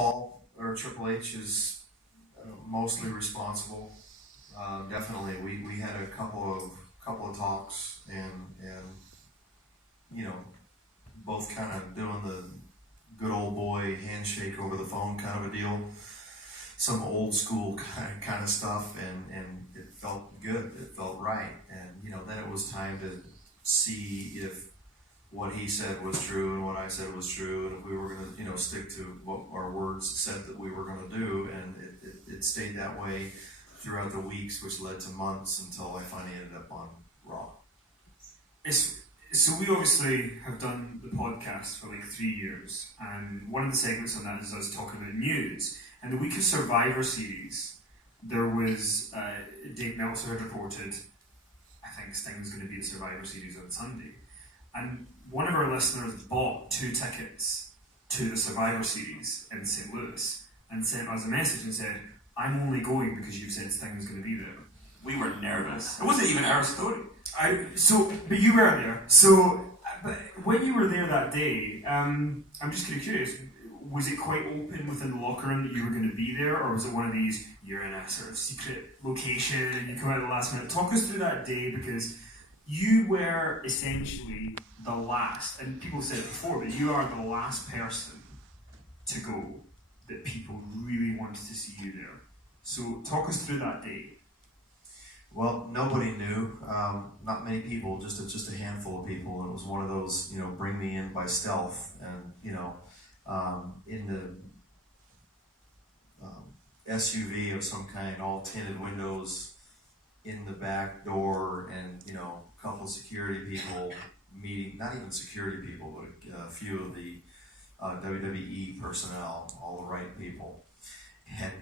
Paul, or Triple H, is mostly responsible. Definitely, we had a couple of talks, and you know, both kind of doing the good old boy handshake over the phone kind of a deal, some old school kind of stuff, and it felt good. It felt right, and then it was time to see if what he said was true and what I said was true, and if we were going to stick to what our words said that we were going to do, and it stayed that way throughout the weeks, which led to months until I finally ended up on Raw. So we obviously have done the podcast for like 3 years, and one of the segments on that is us talking about news. And the week of Survivor Series, there was Dave Meltzer had reported, I think Sting's going to be at Survivor Series on Sunday, and one of our listeners bought 2 tickets to the Survivor Series in St. Louis and sent us a message and said, "I'm only going because you said Sting's going to be there." We were nervous. It wasn't even our story. But you were there. So, but when you were there that day, I'm just kind of curious. Was it quite open within the locker room that you were going to be there, or was it one of these, you're in a sort of secret location and you come out at the last minute? Talk us through that day, because you were essentially the last, and people said it before, but you are the last person to go that people really wanted to see you there. So talk us through that day. Well, nobody knew. Not many people, just a handful of people. It was one of those, bring me in by stealth, and in the SUV of some kind, all tinted windows, in the back door, and a couple of security people meeting. Not even security people, but a few of the WWE personnel, all the right people, and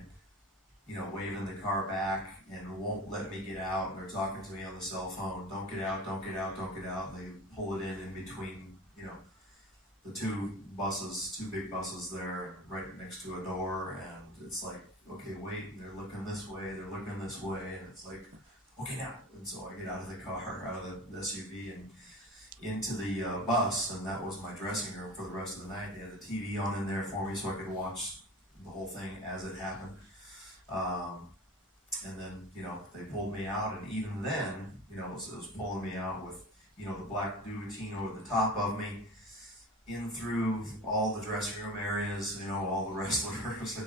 waving the car back and won't let me get out. And they're talking to me on the cell phone. Don't get out, don't get out, don't get out. And they pull it in between, the 2 big buses there, right next to a door. And it's like, okay, wait. And they're looking this way, and it's like, okay, now. And so I get out of the car, out of the SUV, and into the bus. And that was my dressing room for the rest of the night. They had the TV on in there for me so I could watch the whole thing as it happened. And then, they pulled me out, and even then, it was pulling me out with, the black duvetine over the top of me, in through all the dressing room areas, all the wrestlers,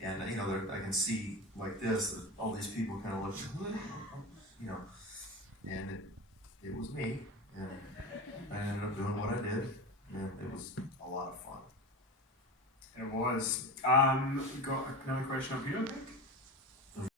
and I can see like this, that all these people kind of look, and it was me, and I ended up doing what I did, and it was a lot of fun. It was. Got another question up here, I think.